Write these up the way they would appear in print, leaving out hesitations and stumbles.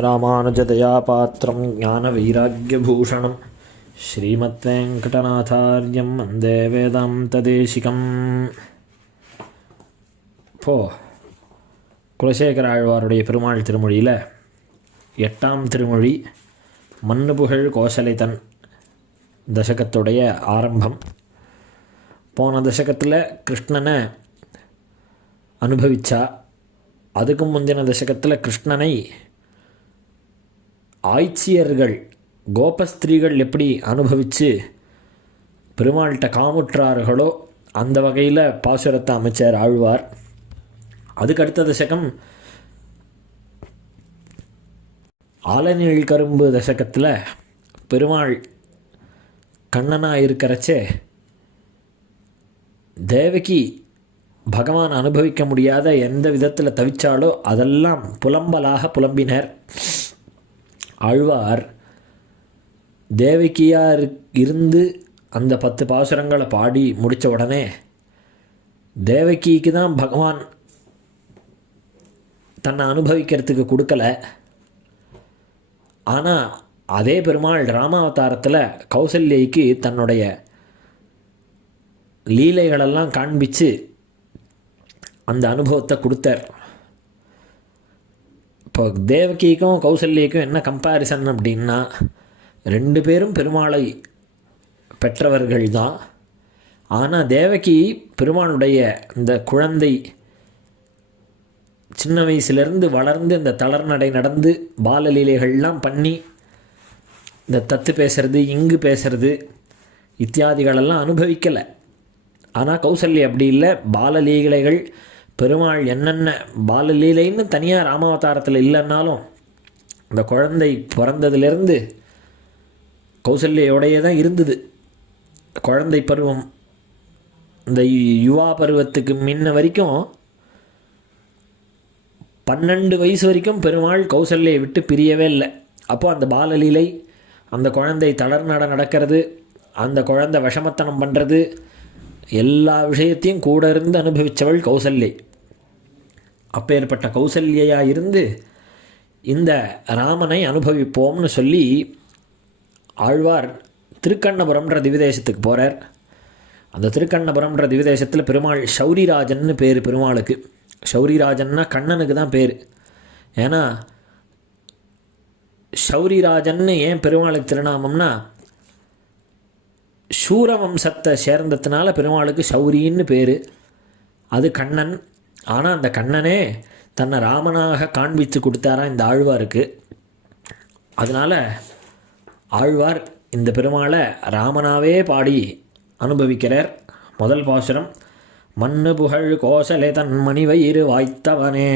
ராமானுஜதயாபாத்திரம் ஞானவைராக்கியபூஷணம் ஸ்ரீமத்வேங்கடநாதார்யம் வந்தே வேதாந்ததேசிகம். இப்போது குலசேகர ஆழ்வாருடைய பெருமாள் திருமொழியில் 8ஆம் திருமொழி மன்னுபுகழ் கோசலைதன் தசகத்துடைய ஆரம்பம். போன தசகத்தில் கிருஷ்ணனை அனுபவித்தா, அதுக்கு முந்தின தசகத்தில் கிருஷ்ணனை ஆய்ச்சியர்கள் கோபஸ்திரீகள் எப்படி அனுபவித்து பெருமாள்கிட்ட காமுற்றார்களோ அந்த வகையில் பாசுரத்தை அமைச்சார் ஆழ்வார். அதுக்கு அடுத்த தசகம் ஆலநீள் கரும்பு தசகத்தில் பெருமாள் கண்ணனாக இருக்கிறச்சே தேவகி பகவான் அனுபவிக்க முடியாத எந்த விதத்தில் தவிச்சாலோ அதெல்லாம் புலம்பலாக புலம்பினர். ஆழ்வார் தேவகியாக இருந்து அந்த 10 பாசுரங்களை பாடி முடித்த உடனே தேவகிக்கு தான் பகவான் தன்னை அனுபவிக்கிறதுக்கு கொடுக்கல. ஆனால் அதே பெருமாள் ராமாவதாரத்தில் கௌசல்யைக்கு தன்னுடைய லீலைகளெல்லாம் காண்பித்து அந்த அனுபவத்தை கொடுத்தார். இப்போ தேவகிக்கும் கௌசல்யக்கும் என்ன கம்பேரிசன் அப்படின்னா, 2 பேரும் பெருமாளை பெற்றவர்கள் தான். ஆனால் தேவகி பெருமாளுடைய இந்த குழந்தை சின்ன வயசுலேருந்து வளர்ந்து இந்த தளர்நடை நடந்து பாலலீலைகள்லாம் பண்ணி இந்த தத்து பேசுறது இங்கு பேசுறது இத்தியாதிகளெல்லாம் அனுபவிக்கலை. ஆனால் கௌசல்யா அப்படி இல்லை. பாலலீலைகள் பெருமாள் என்னென்ன பாலலீலைன்னு தனியாக ராமாவதாரத்தில் இல்லைன்னாலும் இந்த குழந்தை பிறந்ததுலேருந்து கௌசல்யோடையே தான் இருந்தது. குழந்தை பருவம் இந்த யுவா பருவத்துக்கு முன்ன வரைக்கும் 12 வயசு வரைக்கும் பெருமாள் கௌசல்யை விட்டு பிரியவே இல்லை. அப்போது அந்த பாலலீலை, அந்த குழந்தை தளர்நட நடக்கிறது, அந்த குழந்தை விஷமத்தனம் பண்ணுறது, எல்லா விஷயத்தையும் கூட இருந்து அனுபவித்தவள் கௌசல்யை. அப்பேற்பட்ட கௌசல்யாக இருந்து இந்த ராமனை அனுபவிப்போம்னு சொல்லி ஆழ்வார் திருக்கண்ணபுரம்ன்ற திவிதேசத்துக்கு போகிறார். அந்த திருக்கண்ணபுரம்ன்ற திவிதேசத்தில் பெருமாள் சௌரிராஜன்னு பேர் பெருமாளுக்கு. சௌரிராஜன்னா கண்ணனுக்கு தான் பேர். ஏன்னா சௌரிராஜன்னு ஏன் பெருமாளுக்கு திருநாமம்னா, சூரவம்சத்தை சேர்ந்ததுனால பெருமாளுக்கு சௌரின்னு பேர். அது கண்ணன். ஆனால் அந்த கண்ணனே தன்னை ராமனாக காண்பித்து கொடுத்தாரா இந்த ஆழ்வாருக்கு. அதனால் ஆழ்வார் இந்த பெருமாளை ராமனாவே பாடி அனுபவிக்கிறார். முதல் பாசுரம், மண்ணு புகழ் கோசலை தன் மணிவயிறு வாய்த்தவனே,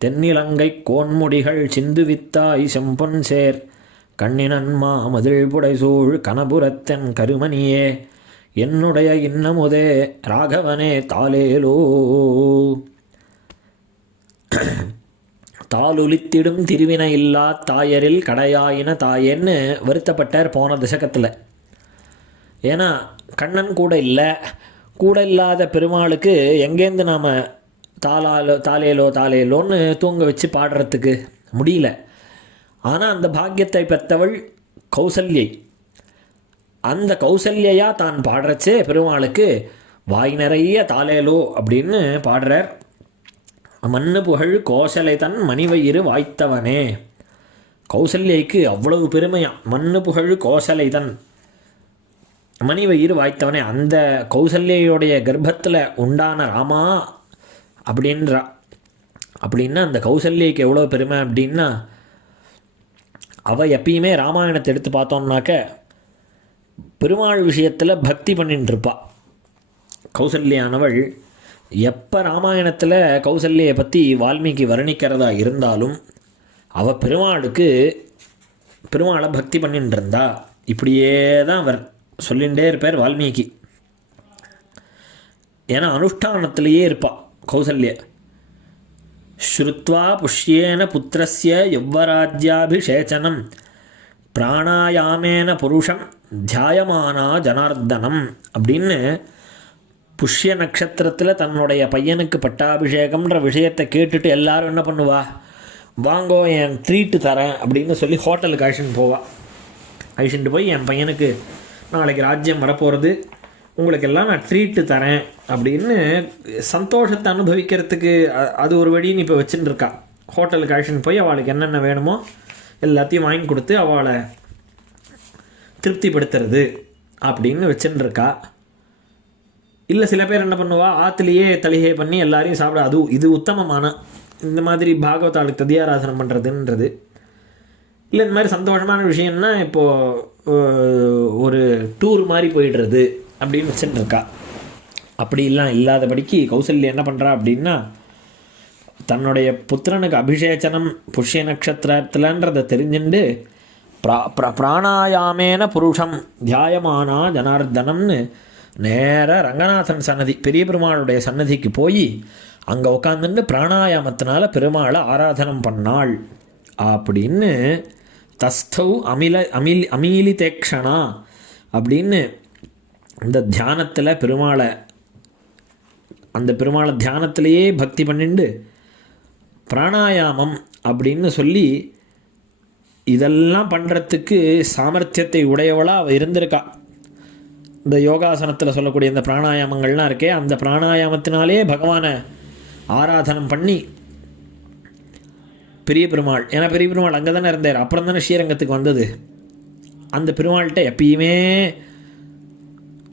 தென்னிலங்கை கோன்முடிகள் சிந்துவித்தாய் செம்பொன் சேர், கண்ணினன்மா மதில் புடைசூழ் கனபுரத்தன் கருமணியே, என்னுடைய இன்னமுதே ராகவனே தாலேலோ. தாலுலித்திடும் திருவினை இல்லா தாயரில் கடையாயின தாயேன்னு வருத்தப்பட்டார் போன தசகத்தில். ஏன்னா கண்ணன் கூட இல்லை. கூட இல்லாத பெருமாளுக்கு எங்கேருந்து நாம் தாலேலோ தாலேலோன்னு தூங்க வச்சு பாடுறதுக்கு முடியல. ஆனால் அந்த பாக்கியத்தை பெற்றவள் கௌசல்யை. அந்த கௌசல்யா தான் பாடுறச்சே பெருமாளுக்கு வாய் நிறைய தாலேலோ அப்படின்னு பாடுறார். மண்ணு புகழ் கோசலை தன் மணிவயிறு வாய்த்தவனே. கௌசல்யைக்கு அவ்வளவு பெருமையாம். மண்ணு புகழ் கோசலை தன் மணிவயிறு வாய்த்தவனே. அந்த கௌசல்யோடைய கர்ப்பத்தில் உண்டான ராமா அப்படின்றா. அப்படின்னா அந்த கௌசல்யைக்கு எவ்வளோ பெருமை அப்படின்னா, அவள் எப்பயுமே ராமாயணத்தை எடுத்து பார்த்தோம்னாக்க பெருமாள் விஷயத்தில் பக்தி பண்ணிட்டுருப்பா. கௌசல்யானவள் எப்போ ராமாயணத்தில் கௌசல்யை பற்றி வால்மீகி வர்ணிக்கிறதா இருந்தாலும் அவள் பெருமாளை பக்தி பண்ணிட்டு இருந்தா. இப்படியே தான் அவர் சொல்லிகிட்டே இருப்பார் வால்மீகி. ஏன்னா அனுஷ்டானத்திலேயே இருப்பாள் கௌசல்யா. ஸ்ருத்வா புஷ்யேன புத்திரஸ்ய யவ்வராஜ்யாபிஷேச்சனம் பிராணாயாமேன புருஷம் தியாயமானா ஜனார்தனம் அப்படின்னு புஷ்ய நட்சத்திரத்தில் தன்னுடைய பையனுக்கு பட்டாபிஷேகம்ன்ற விஷயத்தை கேட்டுட்டு எல்லாரும் என்ன பண்ணுவா, வாங்கோ என் ட்ரீட்டு தரேன் அப்படின்னு சொல்லி ஹோட்டலுக்கு அழிச்சுட்டு போவாள். அழிச்சுட்டு போய் என் பையனுக்கு நாளைக்கு ராஜ்யம் வரப்போகிறது, உங்களுக்கெல்லாம் நான் ட்ரீட்டு தரேன் அப்படின்னு சந்தோஷத்தை அனுபவிக்கிறதுக்கு அது ஒரு வழின்னு இப்போ வச்சுட்டு இருக்கா. ஹோட்டலுக்கு அழிச்சுட்டு போய் அவளுக்கு என்னென்ன வேணுமோ எல்லாத்தையும் வாங்கி கொடுத்து அவளை திருப்திப்படுத்துறது அப்படின்னு வச்சுட்டு இருக்கா. இல்லை சில பேர் என்ன பண்ணுவா, ஆற்றுலேயே தலிகை பண்ணி எல்லாரையும் சாப்பிட, இது உத்தமமான இந்த மாதிரி பாகவதாளுக்கு ததியாராதனம் பண்ணுறதுன்றது. இல்லை இந்த மாதிரி சந்தோஷமான விஷயம்னா இப்போது ஒரு டூர் மாதிரி போயிடுறது அப்படின்னு வச்சுட்டு இருக்கா. அப்படிலாம் இல்லாதபடிக்கு கௌசல்யா என்ன பண்ணுறா அப்படின்னா, தன்னுடைய புத்திரனுக்கு அபிஷேச்சனம் புஷ்ய நட்சத்திரத்தில்ன்றதை தெரிஞ்சுண்டு பிராணாயாமேன புருஷம் தியாயமானா ஜனார்தனம்னு நேராக ரங்கநாதன் சன்னதி பெரிய பெருமாளுடைய சன்னதிக்கு போய் அங்கே உட்காந்துட்டு பிராணாயாமத்தினால பெருமாளை ஆராதனம் பண்ணாள் அப்படின்னு தஸ்தௌ அமீலி தேக்ஷணா அப்படின்னு இந்த தியானத்தில் அந்த பெருமாளை தியானத்திலேயே பக்தி பண்ணிண்டு பிராணாயாமம் அப்படின்னு சொல்லி இதெல்லாம் பண்ணுறதுக்கு சாமர்த்தியத்தை உடையவளாக அவள் இருந்திருக்கா. இந்த யோகாசனத்தில் சொல்லக்கூடிய இந்த பிராணாயாமங்கள்லாம் இருக்கே, அந்த பிராணாயாமத்தினாலே பகவானை ஆராதனம் பண்ணி பெரிய பெருமாள், ஏன்னா பெரிய பெருமாள் அங்கே தானே இருந்தார், அப்புறம் தானே ஸ்ரீரங்கத்துக்கு வந்தது. அந்த பெருமாள்கிட்ட எப்பயுமே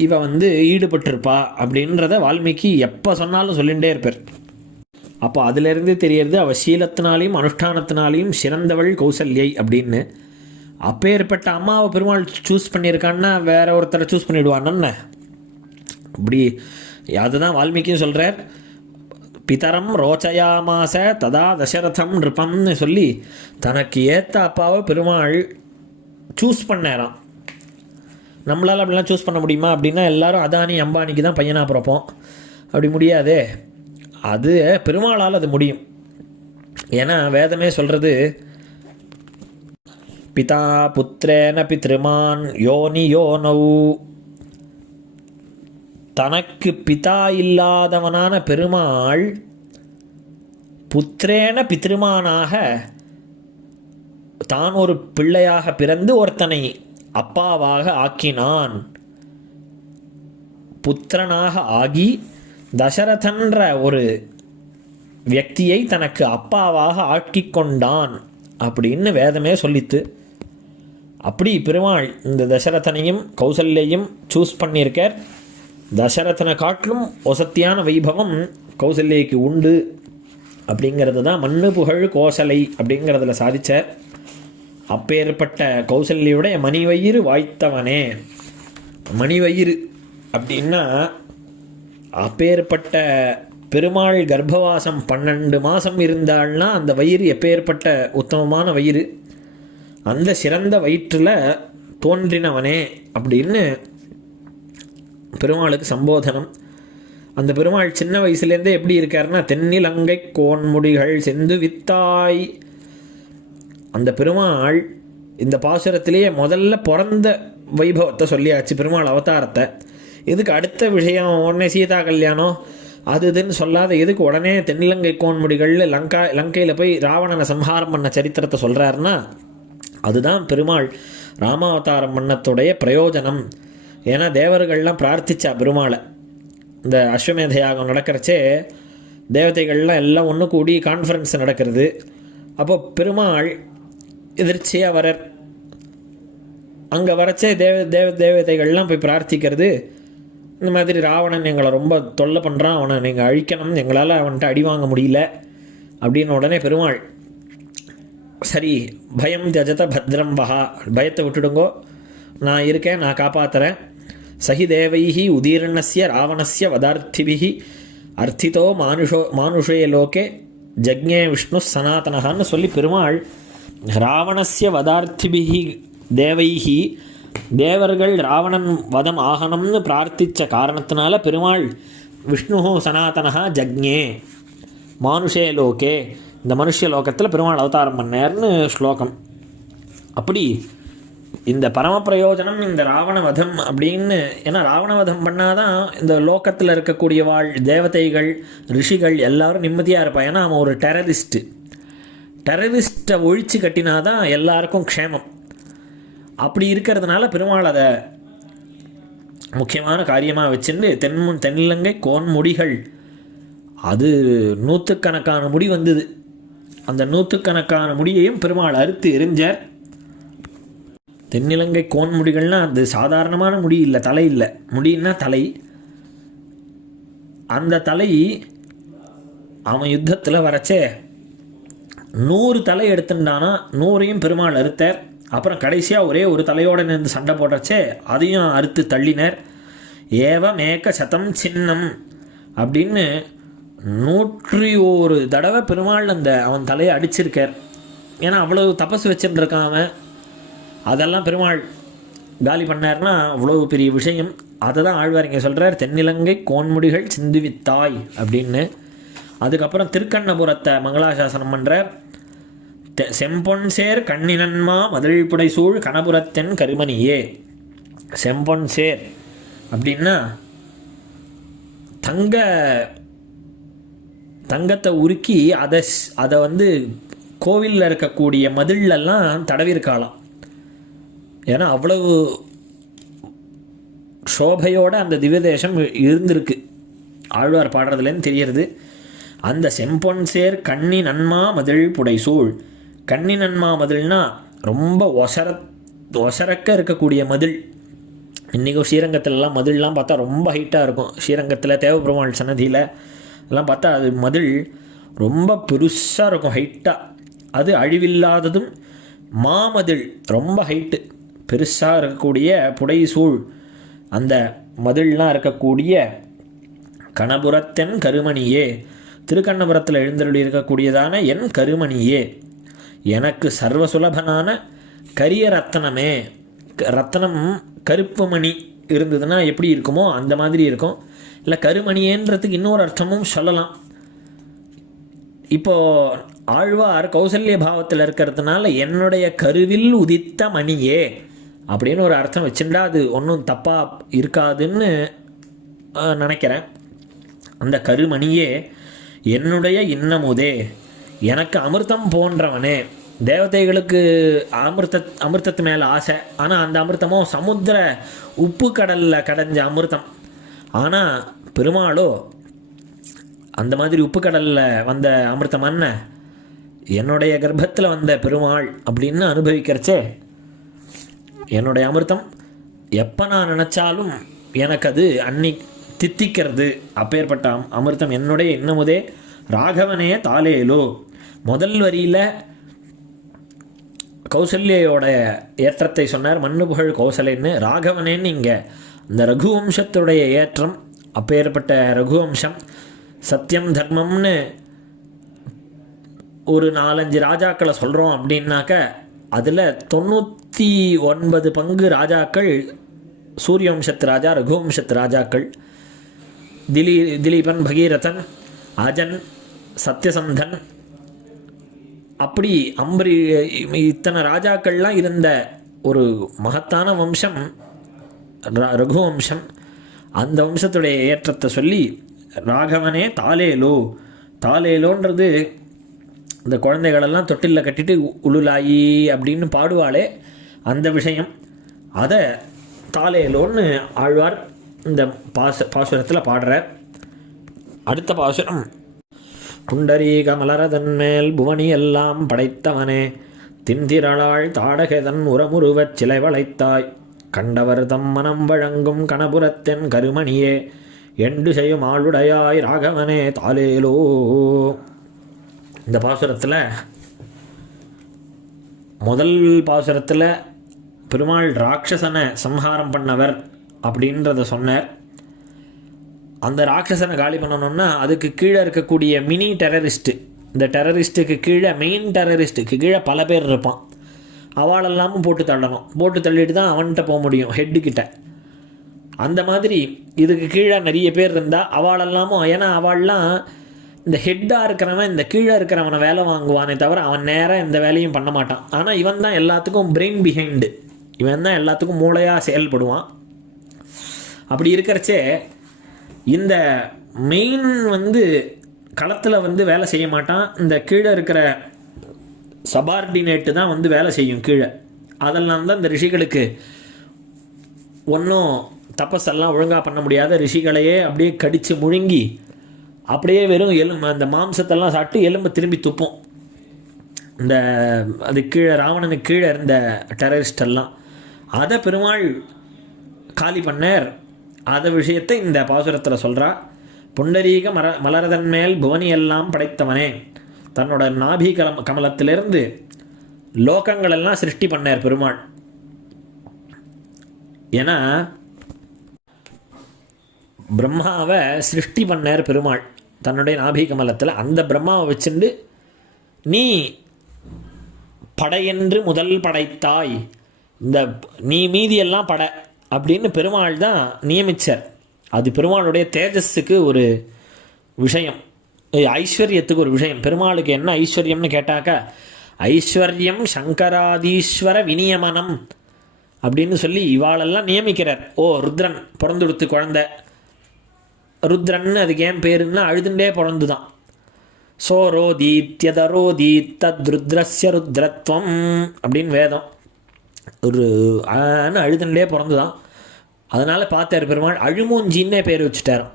இவ ஈடுபட்டிருப்பா அப்படின்றத வால்மீகி எப்போ சொன்னாலும் சொல்லிகிட்டே இருப்பார். அப்போ அதிலிருந்து தெரியறது அவள் சீலத்தினாலையும் அனுஷ்டானத்தினாலையும் சிறந்தவள் கௌசல்யை அப்படின்னு. அப்பேற்பட்ட அம்மாவை பெருமாள் சூஸ் பண்ணியிருக்கான்னா வேற ஒருத்தரை சூஸ் பண்ணிவிடுவான்னு அப்படி அதுதான் வால்மீகியும் சொல்கிறார். பிதரம் ரோச்சயாமாச ததா தசரதம் நிருப்பம்னு சொல்லி தனக்கு ஏற்ற அப்பாவை பெருமாள் சூஸ் பண்ணாராம். நம்மளால் அப்படிலாம் சூஸ் பண்ண முடியுமா அப்படின்னா எல்லாரும் அதானி அம்பானிக்கு தான் பையனாக பிறப்போம், அப்படி முடியாதே. அது பெருமாளால் அது முடியும். ஏன்னா வேதமே சொல்கிறது, பிதா புத்திரேன பித்ருமான் யோனி யோனௌ. தனக்கு பிதா இல்லாதவனான பெருமாள் புத்திரேன பித்ருமானாக தான் ஒரு பிள்ளையாக பிறந்து ஒருத்தனை அப்பாவாக ஆக்கினான். புத்திரனாக ஆகி தசரதன்ற ஒரு வியக்தியை தனக்கு அப்பாவாக ஆக்கி கொண்டான் அப்படின்னு வேதமே சொல்லித்து. அப்படி பெருமாள் இந்த தசரதனையும் கௌசல்யையும் சூஸ் பண்ணியிருக்கார். தசரதனை காட்டிலும் ஒசத்தியான வைபவம் கௌசல்யைக்கு உண்டு அப்படிங்கிறது தான் மண்ணு புகழ் கோசலை அப்படிங்கிறதுல சாதித்தார். அப்பேற்பட்ட கௌசல்யுடைய மணிவயிறு வாய்த்தவனே. மணிவயிறு அப்படின்னா அப்பேற்பட்ட பெருமாள் கர்ப்பவாசம் 12 மாதம் இருந்தாள்னா அந்த வயிறு எப்பேற்பட்ட உத்தமமான வயிறு, அந்த சிறந்த வயிற்றில் தோன்றினவனே அப்படின்னு பெருமாளுக்கு சம்போதனம். அந்த பெருமாள் சின்ன வயசுலேருந்தே எப்படி இருக்காருன்னா, தென்னிலங்கை கோன்முடிகள் செந்து வித்தாய். அந்த பெருமாள் இந்த பாசுரத்திலேயே முதல்ல பிறந்த வைபவத்தை சொல்லியாச்சு, பெருமாள் அவதாரத்தை. இதுக்கு அடுத்த விஷயம் உடனே சீதா கல்யாணம் அது இதுன்னு சொல்லாத எதுக்கு உடனே தென்னிலங்கை கோன்முடிகள் லங்கையில் போய் ராவணனை சம்ஹாரம் பண்ண சரித்திரத்தை சொல்கிறாருன்னா, அதுதான் பெருமாள் ராமாவதாரம் பண்ணத்துடைய பிரயோஜனம். ஏன்னா தேவர்கள்லாம் பிரார்த்திச்சா பெருமாளை. இந்த அஸ்வமேத யாகம் நடக்கிறச்சே தேவதைகள்லாம் எல்லாம் ஒன்று கூடி கான்ஃபரன்ஸ் நடக்கிறது. அப்போது பெருமாள் எதிர்ச்சியாக வரார். அங்கே வரச்சே தேவதைகள்லாம் போய் பிரார்த்திக்கிறது, இந்த மாதிரி ராவணன் எங்களை ரொம்ப தொல்லை பண்ணுறான், அவனை நீங்கள் அழிக்கணும், எங்களால் அவன்கிட்ட அடி வாங்க முடியல அப்படின்னு உடனே பெருமாள் சரி பயம் ஜஜத பத்ரம் வஹா, பயத்தை விட்டுடுங்கோ, நான் இருக்கேன், நான் காப்பாற்றுறேன். சஹி தேவைஹி உதீர்ணஸ்ய ராவணஸ்ய வதார்த்திபிஹி அர்த்திதோ மானுஷே லோகே ஜக்ஞே விஷ்ணு சனாதனஹான்னு சொல்லி பெருமாள் ராவணஸ்ய வதார்த்திபிஹி தேவைஹி, தேவர்கள் ராவணன் வதம் ஆகணும்னு பிரார்த்தித்த காரணத்தினால பெருமாள் விஷ்ணு சனாதனஹா ஜக்ஞே மானுஷே லோகே, இந்த மனுஷ லோகத்தில் பெருமாள் அவதாரம் பண்ணார்னு ஸ்லோகம். அப்படி இந்த பரம பிரயோஜனம் இந்த ராவணவதம் அப்படின்னு. ஏன்னா ராவணவதம் பண்ணாதான் இந்த லோகத்தில் இருக்கக்கூடிய தேவதைகள் ரிஷிகள் எல்லாரும் நிம்மதியாக இருப்பாள். ஏன்னா அவன் ஒரு டெரரிஸ்ட்டை ஒழிச்சு கட்டினாதான் எல்லாருக்கும் க்ஷேமம். அப்படி இருக்கிறதுனால பெருமாள் அதை முக்கியமான காரியமாக வச்சுட்டு தென்னிலங்கை கோன்முடிகள், அது நூற்றுக்கணக்கான முடி வந்தது. அந்த நூற்றுக்கணக்கான முடியையும் பெருமாள் அறுத்து எரிஞ்சார். தென்னிலங்கை கோன்முடிகள்னால் அது சாதாரணமான முடி இல்லை, தலை இல்லை. முடின்னா தலை. அந்த தலை அவன் யுத்தத்தில் வரச்சே 100 தலை எடுத்துட்டானா, 100ஐயும் பெருமாள் அறுத்தார். அப்புறம் கடைசியாக ஒரே ஒரு தலையோடு நின்று சண்டை போடுறச்சே அதையும் அறுத்து தள்ளினர். ஏவமேக சதம் சின்னம் அப்படின்னு 101 தடவை பெருமாள் அவன் தலையை அடிச்சிருக்கார். ஏன்னா அவ்வளவு தபசு வச்சுருக்கான் அவன். அதெல்லாம் பெருமாள் காலி பண்ணார்னா அவ்வளோ பெரிய விஷயம். அதை தான் ஆழ்வார் இங்கே சொல்கிறார், தென்னிலங்கை கோன்முடிகள் சிந்துவித்தாய் அப்படின்னு. அதுக்கப்புறம் திருக்கண்ணபுரத்தை மங்களாசாசனம் பண்ணுறார். செம்பொன் சேர் கண்ணினன்மா மதிழ்புடை சூழ் கணபுரத்தென் கருமணியே. செம்பொன் சேர் அப்படின்னா தங்கத்தை உருக்கி அதை கோவிலில் இருக்கக்கூடிய மதிலெல்லாம் தடவிருக்காளாம். ஏன்னா அவ்வளவு சோபையோடு அந்த திவ்யதேசம் இருந்திருக்கு. ஆழ்வார் பாடுறதுலேன்னு தெரியறது. அந்த செம்பொன் சேர் கண்ணி நன்மா மதில் புடைசூழ். கண்ணி நன்மா மதில்னா ரொம்ப ஒசரக்க இருக்கக்கூடிய மதில். இன்றைக்கும் ஸ்ரீரங்கத்திலலாம் மதில்லாம் பார்த்தா ரொம்ப ஹைட்டாக இருக்கும். ஸ்ரீரங்கத்தில் தேவபெருமாள் சன்னதியில் எல்லாம் பார்த்தா அது மதில் ரொம்ப பெருசாக இருக்கும், ஹைட்டாக. அது அழிவில்லாததும் மாமதில், ரொம்ப ஹைட்டு பெருசாக இருக்கக்கூடிய புடைசூழ் அந்த மதில்லாம் இருக்கக்கூடிய கணபுரத்தென் கருமணியே, திருக்கண்ணபுரத்தில் எழுந்தருளி இருக்கக்கூடியதான என் கருமணியே, எனக்கு சர்வசுலபனான கரிய ரத்தனமே. ரத்தனம் கருப்பு மணி இருந்ததுன்னா எப்படி இருக்குமோ அந்த மாதிரி இருக்கும். இல்லை கருமணியேன்றதுக்கு இன்னொரு அர்த்தமும் சொல்லலாம். இப்போது ஆழ்வார் கௌசல்ய பாவத்தில் இருக்கிறதுனால என்னுடைய கருவில் உதித்த மணியே அப்படின்னு ஒரு அர்த்தம் வச்சுட்டா அது ஒன்றும் தப்பாக இருக்காதுன்னு நினைக்கிறேன். அந்த கருமணியே என்னுடைய இன்னமுதே, எனக்கு அமிர்தம் போன்றவனே. தேவதைகளுக்கு அமிர்தத்து மேலே ஆசை. ஆனால் அந்த அமிர்தமோ சமுத்திர உப்பு கடலில் கடைஞ்ச அமிர்தம். ஆனால் பெருமாளோ அந்த மாதிரி உப்பு கடலில் வந்த அமிர்தம் என்ன, என்னுடைய கர்ப்பத்தில் வந்த பெருமாள் அப்படின்னு அனுபவிக்கிறச்சே என்னுடைய அமிர்தம் எப்போ நான் நினச்சாலும் எனக்கு அது தித்திக்கிறது. அப்பேற்பட்ட அமிர்தம் என்னுடைய இன்னமுதே ராகவனே தாலேலோ. முதல் வரியில் கௌசல்யோட ஏற்றத்தை சொன்னார், மண்ணு புகழ் கௌசலேன்னு. ராகவனேன்னு இங்கே இந்த ரகுவம்சத்துடைய ஏற்றம். அப்பேற்பட்ட ரகுவம்சம் சத்தியம் தர்மம்னு ஒரு 4-5 ராஜாக்களை சொல்கிறோம் அப்படின்னாக்க அதில் 99 பங்கு ராஜாக்கள் சூரியவம்சத்து ராஜா, ரகுவம்சத்து ராஜாக்கள். திலீபன், பகீரதன், அஜன், சத்யசந்தன், அப்படி இத்தனை ராஜாக்கள்லாம் இருந்த ஒரு மகத்தான வம்சம் ரகுவம்சம். அந்த வம்சத்துடைய ஏற்றத்தை சொல்லி ராகவனே தாலேலோ. தாலேலோன்றது இந்த குழந்தைகளெல்லாம் தொட்டிலில் கட்டிட்டு உளுலாயி அப்படின்னு பாடுவாளே அந்த விஷயம். அதை தாலேலோன்னு ஆழ்வார் இந்த பாசுரத்தில் பாடுறார். அடுத்த பாசுரம், புண்டரீக மலரதன் மேல் புவனி எல்லாம் படைத்தவனே, திந்திரளாள் தாடகதன் உரமுருவச் சிலை வளைத்தாய், கண்டவர் தம் மனம் வழங்கும் கணபுரத்தென் கருமணியே, எண்டு செய்யும் ஆளுடையாய் ராகவனே தாலேலோ. இந்த பாசுரத்தில் முதல் பாசுரத்தில் பெருமாள் ராட்சசனை சம்ஹாரம் பண்ணவர் அப்படின்றத சொன்னார். அந்த ராட்சசனை காலி பண்ணணும்னா அதுக்கு கீழே இருக்கக்கூடிய மினி டெரரிஸ்ட்டு, இந்த டெரரிஸ்ட்டுக்கு கீழே மெயின் டெரரிஸ்ட்டுக்கு கீழே பல பேர் இருப்பான். அவளெல்லாமும் போட்டு தள்ளணும். போட்டு தள்ளிட்டு தான் அவன்கிட்ட போக முடியும், ஹெட்டுக்கிட்ட. அந்த மாதிரி இதுக்கு கீழே நிறைய பேர் இருந்தால் அவளெல்லாமும், ஏன்னா அவள்லாம் இந்த ஹெட்டாக இருக்கிறவன் இந்த கீழே இருக்கிறவனை வேலை வாங்குவானே தவிர அவன் நேராக எந்த வேலையும் பண்ண மாட்டான். ஆனால் இவன் தான் எல்லாத்துக்கும் பிரெயின் பிஹைண்டு, இவன் தான் எல்லாத்துக்கும் மூளையாக செயல்படுவான். அப்படி இருக்கிறச்சே இந்த மெயின் களத்தில் வேலை செய்ய மாட்டான். இந்த கீழே இருக்கிற சபார்டினேட்டு தான் வந்து வேலை செய்யும் கீழே. அதெல்லாம் தான் இந்த ரிஷிகளுக்கு ஒன்றும் தபஸெல்லாம் ஒழுங்காக பண்ண முடியாத ரிஷிகளையே அப்படியே கடித்து முழுங்கி அப்படியே வெறும் எலும்பு அந்த மாம்சத்தெல்லாம் சாப்பிட்டு எலும்பை திரும்பி துப்போம். இந்த அது கீழே ராவணனுக்கு கீழே இருந்த டெரரிஸ்ட் எல்லாம் அதை பெருமாள் காலி பண்ணார். அதை விஷயத்தை இந்த பாசுரத்தில் சொல்கிறா. புண்டரீக மலரதன் மேல் புவனி எல்லாம் படைத்தவனே, தன்னோட நாபி கமலத்திலிருந்து லோகங்கள் எல்லாம் சிருஷ்டி பண்ணார் பெருமாள். ஏன்னா பிரம்மாவை சிருஷ்டி பண்ணார் பெருமாள் தன்னுடைய நாபி கமலத்தில். அந்த பிரம்மாவை வச்சுண்டு நீ படையென்று முதல் படைத்தாய், இந்த நீ மீதியெல்லாம் படை அப்படின்னு பெருமாள் தான் நியமித்தார். அது பெருமாளுடைய தேஜஸுக்கு ஒரு விஷயம், ஐஸ்வர்யத்துக்கு ஒரு விஷயம். பெருமாளுக்கு என்ன ஐஸ்வர்யம்னு கேட்டாக்கா, ஐஸ்வர்யம் சங்கராதீஸ்வர விநியமனம் அப்படின்னு சொல்லி இவாளெல்லாம் நியமிக்கிறார். ருத்ரன் பிறந்துடுத்து குழந்தை, ருத்ரன்னு அதுக்கு ஏன் பேருன்னா அழுதுண்டே பிறந்து தான். சோரோதீத்யதரோதீத் தத்ருத்ரஸ்ய ருத்ரத்வம் அப்படின்னு வேதம். ஒரு அழுதுண்டே பிறந்து தான். அதனால் பார்த்தார் பெருமாள், அழுமூஞ்சின்னே பேர் வச்சுட்டார்.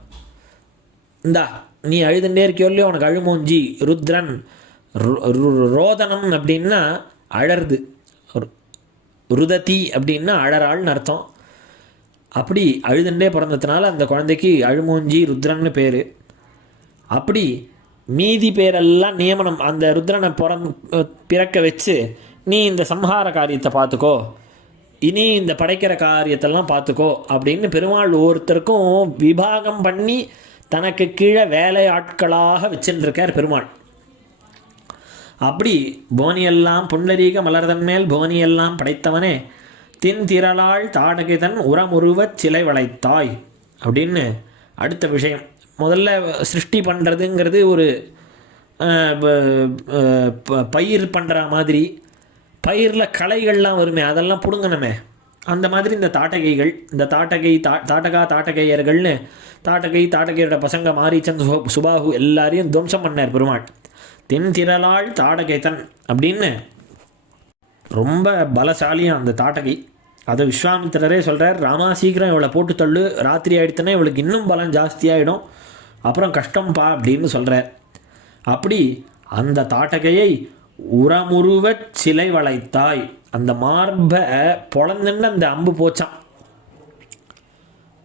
இந்தா நீ அழுதுண்டே இருக்கியோ இல்லையோ, உனக்கு அழுமூஞ்சி ருத்ரன். ரோதனம் அப்படின்னா அழறது, ருததி அப்படின்னா அழறாள்னு அர்த்தம். அப்படி அழுதுண்டே பிறந்ததுனால அந்த குழந்தைக்கு அழுமூஞ்சி ருத்ரன்னு பேர். அப்படி மீதி பேரெல்லாம் நியமனம் அந்த ருத்ரனை பிறக்க வச்சு, நீ இந்த சம்ஹார காரியத்தை பார்த்துக்கோ, இனி இந்த படைக்கிற காரியத்தெல்லாம் பார்த்துக்கோ அப்படின்னு பெருமாள் ஒவ்வொருத்தருக்கும் விபாகம் பண்ணி தனக்கு கீழே வேலை ஆட்களாக வச்சுருக்கார் பெருமாள். அப்படி புவனியெல்லாம் புண்டரீக மலர்தன் மேல் புவனியெல்லாம் படைத்தவனே, தின் திரளாள் தாடகைதன் உரமுருவச் சிலை வளைத்தாய் அப்படின்னு அடுத்த விஷயம். முதல்ல சிருஷ்டி பண்ணுறதுங்கிறது ஒரு பயிர் பண்ணுற மாதிரி, பயிரில் களைகள்லாம் வருமே அதெல்லாம் பிடுங்கணுமே, அந்த மாதிரி இந்த தாட்டகைகள், இந்த தாட்டகையர்கள்னு தாட்டகையோட பசங்க மாரீச்சன் சுபாகு எல்லாரையும் துவம்சம் பண்ணார் பெருமாள். தென் திரளாள் தாடகைதன் அப்படின்னு ரொம்ப பலசாலியாக அந்த தாட்டகை. அதை விஸ்வாமித்திரரே சொல்கிறார், ராமா சீக்கிரம் இவளை போட்டு தள்ளு, ராத்திரி ஆகிடுத்துனா இவளுக்கு இன்னும் பலம் ஜாஸ்தியாகிடும், அப்புறம் கஷ்டம்பா அப்படின்னு சொல்கிறார். அப்படி அந்த தாட்டகையை உரமுருவச் சிலை வளைத்தாய், அந்த மார்பை பொழந்துன்னு அந்த அம்பு போச்சான்.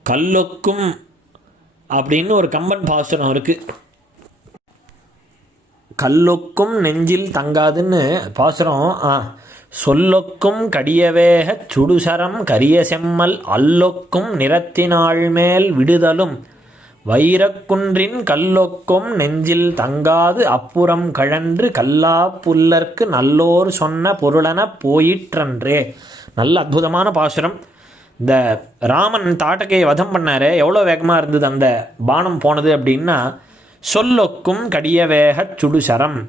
கல்லொக்கும் அப்படின்னு ஒரு கம்பன் பாசுரம் இருக்குது. கல்லொக்கும் நெஞ்சில் தங்காதுன்னு பாசுரம். சொல்லொக்கும் கடியவேக சுடுசரம் கரிய செம்மல் அல்லொக்கும் நிறத்தினாள் மேல் விடுதலும் வைரக்குன்றின் கல்லொக்கும் நெஞ்சில் தங்காது அப்புறம் கழன்று கல்லா புல்லர்க்கு நல்லோர் சொன்ன பொருளன போயிற்றன்றே. நல்ல அற்புதமான பாசுரம். இந்த ராமன் தாட்டகையை வதம் பண்ணாரே, எவ்வளோ வேகமாக இருந்தது அந்த பானம் போனது அப்படின்னா, சொல்லொக்கும் கடிய வேக சுடுசரம்.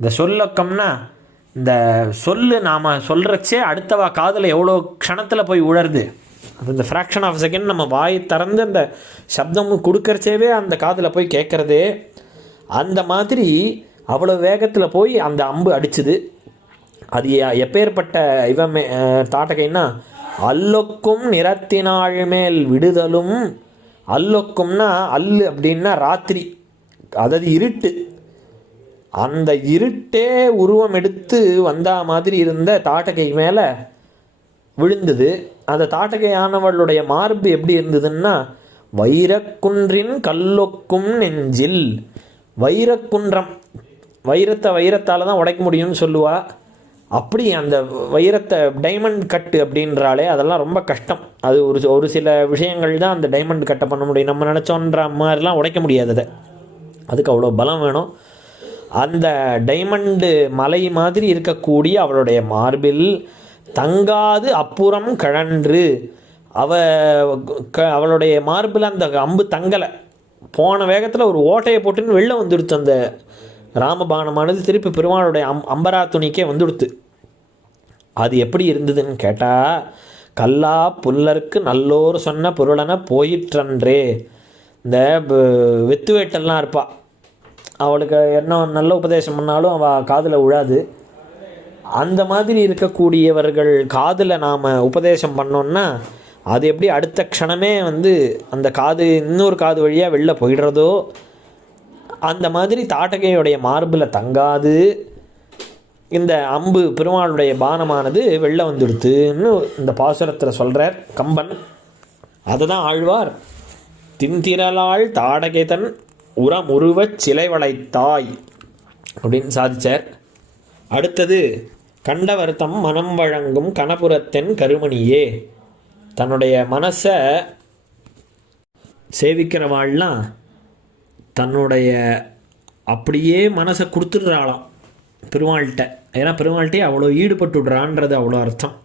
இந்த சொல்லொக்கம்னா இந்த சொல்லு நாம் சொல்கிறச்சே அடுத்தவா காதில் எவ்வளோ க்ஷணத்தில் போய் உழருது. அது இந்த ஃப்ராக்ஷன் ஆஃப் செகண்ட் நம்ம வாய் திறந்து அந்த சப்தம் கொடுக்கறச்சேவே அந்த காதில் போய் கேட்குறதே, அந்த மாதிரி அவ்வளோ வேகத்தில் போய் அந்த அம்பு அடிச்சுது. அது எப்பேற்பட்ட தாட்டகைன்னா, அல்லொக்கும் நிறத்தினாள் மேல் விடுதலும். அல்லொக்கும்னா அல்லு அப்படின்னா ராத்திரி, அதாவது இருட்டு. அந்த இருட்டே உருவம் எடுத்து வந்தா மாதிரி இருந்த தாட்டகை மேலே விழுந்தது. அந்த தாட்டகையானவளுடைய மார்பு எப்படி இருந்ததுன்னா, வைரக்குன்றின் கல்லொக்கும் நெஞ்சில். வைரக்குன்றம், வைரத்தால் தான் உடைக்க முடியும்னு சொல்லுவா. அப்படி அந்த வைரத்தை டைமண்ட் கட்டு அப்படின்றாலே அதெல்லாம் ரொம்ப கஷ்டம். அது ஒரு சில விஷயங்கள் தான் அந்த டைமண்ட் கட்டை பண்ண முடியும். நம்ம நினச்சோன்ற மாதிரிலாம் உடைக்க முடியாது. அதுக்கு அவ்வளோ பலம் வேணும். அந்த டைமண்டு மலை மாதிரி இருக்கக்கூடிய அவளுடைய மார்பில் தங்காது அப்புறம் கழன்று, அவளுடைய மார்பில் அந்த அம்பு தங்கலை, போன வேகத்தில் ஒரு ஓட்டையை போட்டுன்னு வெளில வந்துடுத்து. அந்த ராமபானமானது திருப்பி பெருமாளுடைய அம்பரா துணிக்கே வந்துடுத்து. அது எப்படி இருந்ததுன்னு கேட்டால், கல்லா புல்லருக்கு நல்லோர் சொன்ன பொருளன போயிற்றன்றே. இந்த வெத்து வேட்டெல்லாம் இருப்பாள், அவளுக்கு என்ன நல்ல உபதேசம் பண்ணாலும் அவள் காதில் விழாது. அந்த மாதிரி இருக்கக்கூடியவர்கள் காதில் நாம் உபதேசம் பண்ணோன்னா அது எப்படி அடுத்த க்ஷணமே அந்த காது இன்னொரு காது வழியாக வெளில போயிடுறதோ அந்த மாதிரி தாட்டகையுடைய மார்பில் தங்காது இந்த அம்பு பெருமாளுடைய பானமானது வெளில வந்துடுத்துன்னு இந்த பாசுரத்தில் சொல்கிறார் கம்பன். அதுதான் ஆழ்வார் தின்திரலாள் தாடகைதன் உரமுருவச் சிலை வளைத்தாய் அப்படின்னு சாதித்தார். அடுத்தது கண்டவர்த்தம் மனம் வழங்கும் கணபுரத்தென் கருமணியே. தன்னுடைய மனசை சேவிக்கிறவாள்லாம் தன்னுடைய அப்படியே மனசை கொடுத்துடுறாளாம் பெருமாள்கிட்ட. ஏன்னா பெருமாள்கிட்டே அவ்வளோ ஈடுபட்டுடுறான்றது அவ்வளோ அர்த்தம்.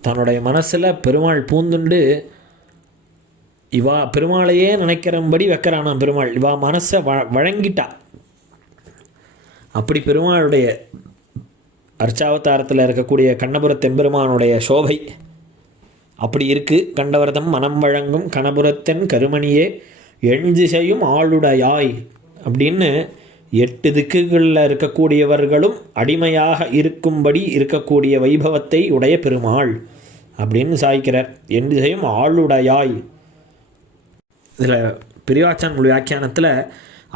தன்னுடைய மனசில் பெருமாள் பூந்துண்டு இவா பெருமாளையே நினைக்கிறபடி வைக்கிறானா பெருமாள். இவா மனசை வழங்கிட்டா. அப்படி பெருமாளுடைய அர்ச்சாவதாரத்தில் இருக்கக்கூடிய கண்ணபுரத் தெம்பெருமானுடைய சோபை அப்படி இருக்குது. கண்டவர்தம் மனம் வழங்கும் கணபுரத்தென் கருமணியே எண்திசையும் ஆளுடையாய் அப்படின்னு 8 திக்குகளில் இருக்கக்கூடியவர்களும் அடிமையாக இருக்கும்படி இருக்கக்கூடிய வைபவத்தை உடைய பெருமாள் அப்படின்னு சாய்க்கிறார். எண்திசையும் ஆளுடையாய். இதில் பெரியவாச்சான் மொழி வியாக்கியானத்தில்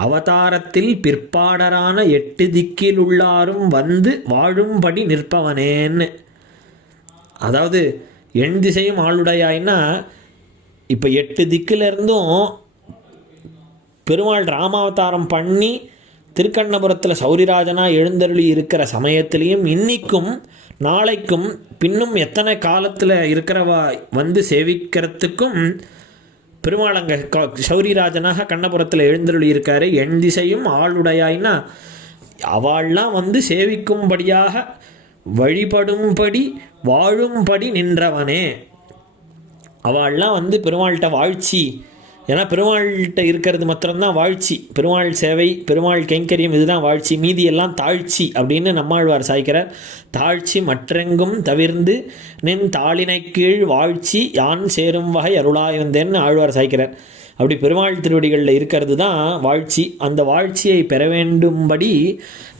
அவதாரத்தில் பிற்பாடரான 8 திக்கில் உள்ளாரும் வந்து வாழும்படி நிற்பவனேன்னு. அதாவது எண் திசையும் ஆளுடையாய்னா இப்போ 8 திக்கிலிருந்தும் பெருமாள் ராமாவதாரம் பண்ணி திருக்கண்ணபுரத்தில் சௌரிராஜனாக எழுந்தருளி இருக்கிற சமயத்திலையும் இன்னிக்கும் நாளைக்கும் பின்னும் எத்தனை காலத்தில் இருக்கிறவா வந்து சேவிக்கிறதுக்கும் பெருமாள் அங்கே சௌரிராஜனாக கண்ணபுரத்தில் எழுந்தருளி இருக்காரு. எண் திசையும் ஆளுடையாய்னா அவள்லாம் வந்து சேவிக்கும்படியாக வழிபடும்படி வாழும்படி நின்றவனே. அவள்லாம் வந்து பெருமாள்கிட்ட வாழ்ச்சி. ஏன்னா பெருமாள்கிட்ட இருக்கிறது மாத்திரம்தான் வாழ்ச்சி. பெருமாள் சேவை பெருமாள் கைங்கரியம் இதுதான் வாழ்ச்சி. மீதி எல்லாம் தாழ்ச்சி அப்படின்னு நம்மாழ்வார் சாய்க்கிறார். தாழ்ச்சி மற்றெங்கும் தவிர்ந்து நின் தாளினை கீழ் வாழ்ச்சி யான் சேரும் வகை அருளாய் வந்தேன்னு ஆழ்வார் சாய்க்கிறார். அப்படி பெருமாள் திருவடிகளில் இருக்கிறது தான் வாழ்ச்சி. அந்த வாழ்ச்சியை பெற வேண்டும்படி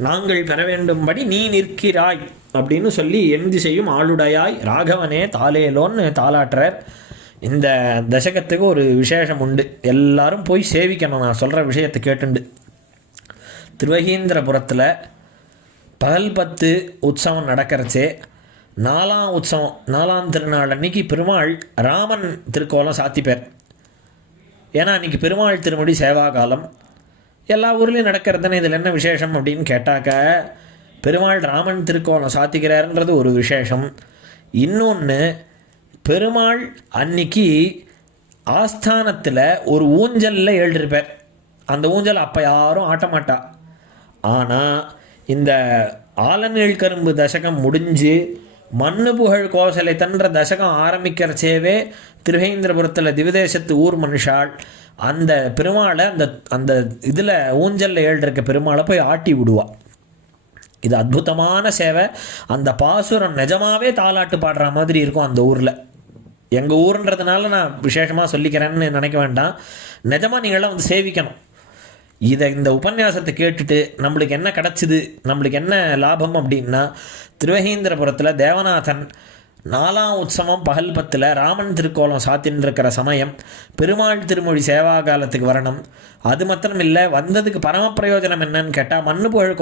நாங்கள் பெற வேண்டும்படி நீ நிற்கிறாய் அப்படின்னு சொல்லி என் திசையும் ஆளுடையாய் ராகவனே தாலேலோன்னு தாளாட்டுறார். இந்த தசகத்துக்கு ஒரு விசேஷம் உண்டு. எல்லாரும் போய் சேவிக்கணும். நான் சொல்கிற விஷயத்தை கேட்டுண்டு திருவகீந்திரபுரத்தில் பகல் 10 உற்சவம் நடக்கிறச்சே 4ஆம் உற்சவம் 4ஆம் திருநாள் அன்னைக்கு பெருமாள் ராமன் திருக்கோலம் சாத்திப்பார். ஏன்னா அன்றைக்கி பெருமாள் திருமொழி சேவா காலம். எல்லா ஊர்லேயும் நடக்கிறதுன்னு இதில் என்ன விசேஷம் அப்படின்னு கேட்டாக்க பெருமாள் ராமன் திருக்கோலம் சாத்திக்கிறாருன்றது ஒரு விசேஷம். இன்னொன்று பெருமாள் அன்னைக்கு ஆஸ்தானத்தில் ஒரு ஊஞ்சலில் எழுதிருப்பார். அந்த ஊஞ்சல் அப்போ யாரும் ஆட்டமாட்டா. ஆனால் இந்த ஆலநீள் கரும்பு தசகம் முடிஞ்சு மண்ணு புகழ் கோசலை தன்ற தசகம் ஆரம்பிக்கிறச்சேவே திருவேந்திரபுரத்தில் திவதேசத்து ஊர் மனுஷாள் அந்த பெருமாளை அந்த இதில் ஊஞ்சலில் எழுதிருக்க பெருமாளை போய் ஆட்டி விடுவா. இது அற்புதமான சேவை. அந்த பாசுரம் நிஜமாகவே தாலாட்டு பாடுற மாதிரி இருக்கும் அந்த ஊரில். எங்கள் ஊருன்றதுனால நான் விசேஷமாக சொல்லிக்கிறேன்னு நினைக்க வேண்டாம். நிஜமாக நீங்களாம் வந்து சேவிக்கணும். இந்த உபன்யாசத்தை கேட்டுட்டு நம்மளுக்கு என்ன கிடச்சிது, நம்மளுக்கு என்ன லாபம் அப்படின்னா திருவகீந்திரபுரத்தில் தேவநாதன் 4ஆம் உற்சவம் பகல் 10 ராமன் திருக்கோலம் சாத்தின்னு இருக்கிற சமயம் பெருமாள் திருமொழி சேவா காலத்துக்கு வரணும். அது மாத்திரம் இல்லை, வந்ததுக்கு பரம பிரயோஜனம் என்னன்னு கேட்டால் மண்ணு புகழ்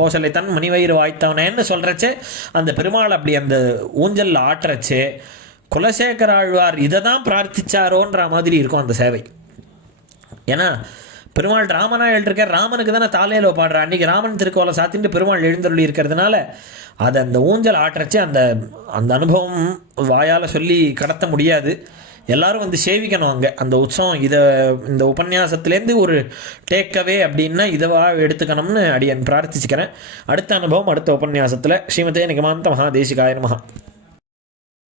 கோசலை தன் மணிவயிறு வாய்த்தவனேன்னு சொல்கிறச்சே அந்த பெருமாள் அப்படி அந்த ஊஞ்சலில் ஆட்டுறச்சே குலசேகர ஆழ்வார் இதை தான் பிரார்த்திச்சாரோன்ற மாதிரி இருக்கும் அந்த சேவை. ஏன்னா பெருமாள் ராமனாக எழுதிருக்கார். ராமனுக்கு தானே தாலேலோ பாடுற. அன்றைக்கி ராமன் திருக்கோலம் சாத்திட்டு பெருமாள் எழுந்தருளி இருக்கிறதுனால அதை அந்த ஊஞ்சல் ஆட்டுறச்சு அந்த அனுபவம் வாயால் சொல்லி கடத்த முடியாது. எல்லோரும் வந்து சேவிக்கணும் அங்கே அந்த உற்சவம். இந்த உபன்யாசத்துலேருந்து ஒரு டேக்கவே அப்படின்னா இதுவாக எடுத்துக்கணும்னு அடியன் பிரார்த்திச்சுக்கிறேன். அடுத்த அனுபவம் அடுத்த உபன்யாசத்தில். ஸ்ரீமதே நிகமாந்த மகாதேசிகாய நமஹ.